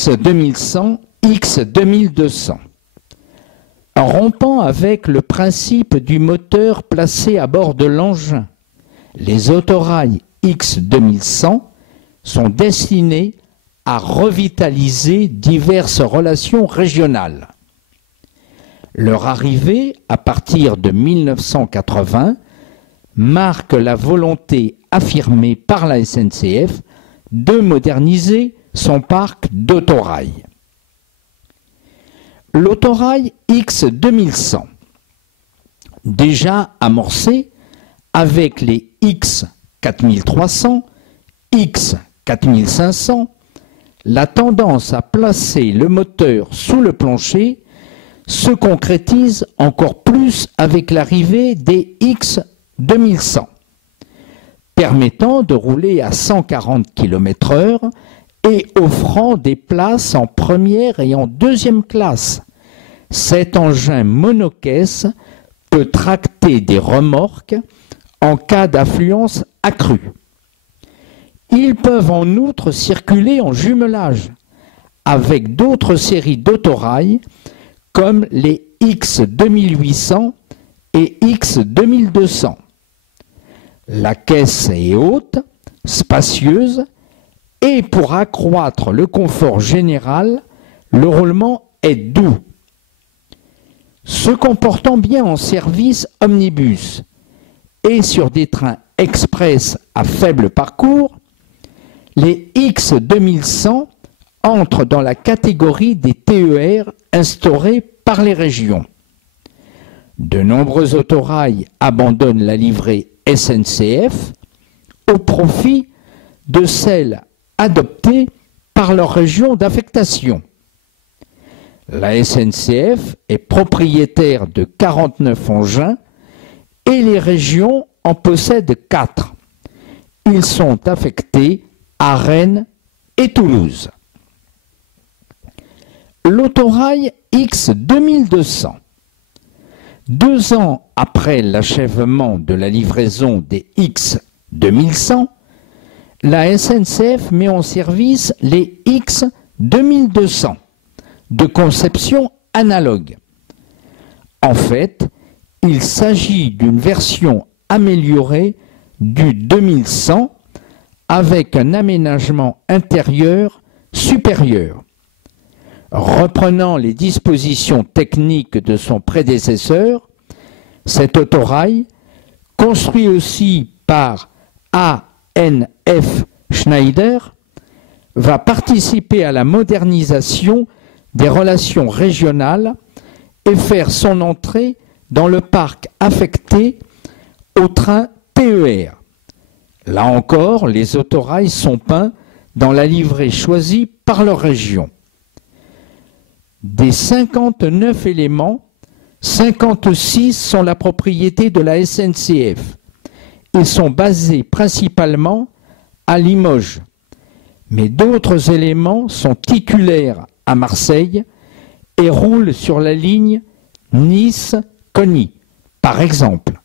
X2100, X2200. En rompant avec le principe du moteur placé à bord de l'engin, les autorails X2100 sont destinés à revitaliser diverses relations régionales. Leur arrivée, à partir de 1980, marque la volonté affirmée par la SNCF de moderniser son parc d'autorails. L'autorail X2100, déjà amorcé avec les X4300, X4500, la tendance à placer le moteur sous le plancher se concrétise encore plus avec l'arrivée des X2100, permettant de rouler à 140 km/h et offrant des places en première et en deuxième classe. Cet engin monocaisse peut tracter des remorques en cas d'affluence accrue. Ils peuvent en outre circuler en jumelage avec d'autres séries d'autorails comme les X2800 et X2200. La caisse est haute, spacieuse, et pour accroître le confort général, le roulement est doux. Se comportant bien en service omnibus et sur des trains express à faible parcours, les X2100 entrent dans la catégorie des TER instaurés par les régions. De nombreux autorails abandonnent la livrée SNCF au profit de celle adoptée par leur région d'affectation. La SNCF est propriétaire de 49 engins et les régions en possèdent 4. Ils sont affectés à Rennes et Toulouse. L'autorail X2200. 2 ans après l'achèvement de la livraison des X2100, la SNCF met en service les X2200 de conception analogue. En fait, il s'agit d'une version améliorée du 2100 avec un aménagement intérieur supérieur. Reprenant les dispositions techniques de son prédécesseur, cet autorail, construit aussi par A.N.F. Schneider, va participer à la modernisation des relations régionales et faire son entrée dans le parc affecté aux trains TER. Là encore, les autorails sont peints dans la livrée choisie par leur région. Des 59 éléments, 56 sont la propriété de la SNCF et sont basés principalement à Limoges. Mais d'autres éléments sont titulaires à Marseille et roulent sur la ligne Nice-Cogny, par exemple.